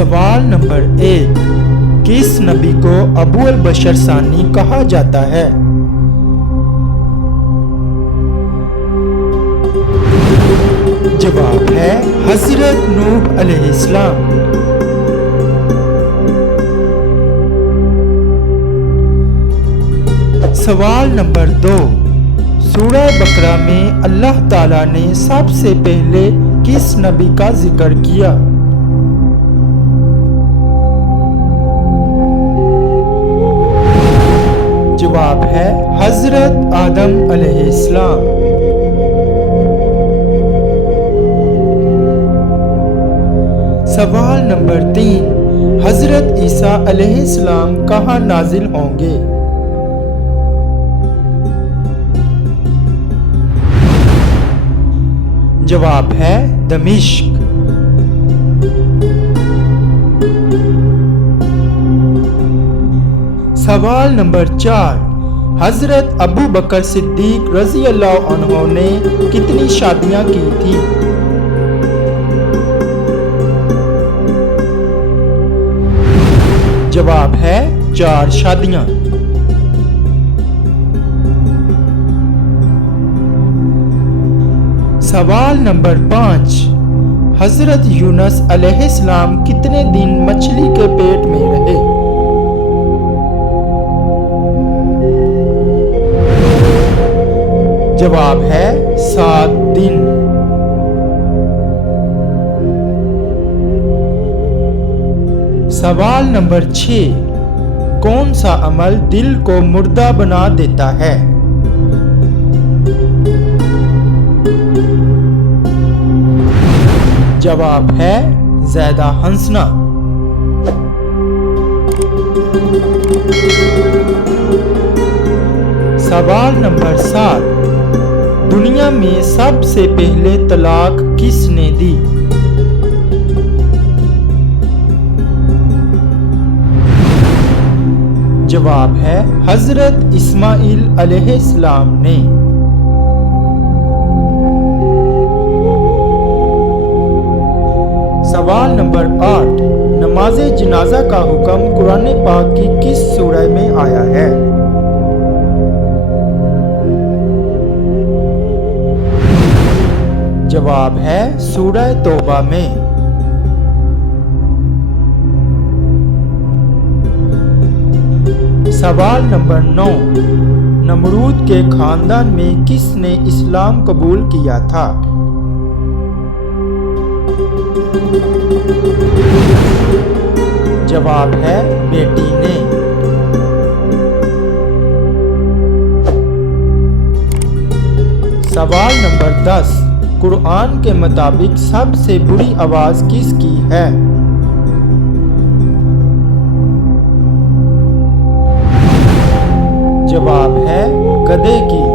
سوال نمبر 1، کس نبی کو ابو البشر ثانی کہا جاتا ہے؟ جواب ہے حضرت نوح علیہ السلام۔ سوال نمبر 2، سورہ بقرہ میں اللہ تعالیٰ نے سب سے پہلے کس نبی کا ذکر کیا؟ جواب ہے حضرت آدم علیہ السلام۔ سوال نمبر 3، حضرت عیسیٰ علیہ السلام کہاں نازل ہوں گے؟ جواب ہے دمشق۔ سوال نمبر 4، حضرت ابو بکر صدیق رضی اللہ عنہ نے کتنی شادیاں کی تھی؟ جواب ہے 4 شادیاں۔ سوال نمبر 5، حضرت یونس علیہ السلام کتنے دن مچھلی کے پیٹ میں رہے؟ جواب ہے 7 دن۔ سوال نمبر 6، کون سا عمل دل کو مردہ بنا دیتا ہے؟ جواب ہے زیادہ ہنسنا۔ سوال نمبر 7، دنیا میں سب سے پہلے طلاق کس نے دی؟ جواب ہے حضرت اسماعیل علیہ السلام نے۔ سوال نمبر 8، نماز جنازہ کا حکم قرآن پاک کی کس سورہ میں آیا ہے؟ جواب ہے سورہ توبہ میں۔ سوال نمبر 9، نمرود کے خاندان میں کس نے اسلام قبول کیا تھا؟ جواب ہے بیٹی نے۔ سوال نمبر 10، قرآن کے مطابق سب سے بری آواز کس کی ہے؟ جواب ہے گدھے کی۔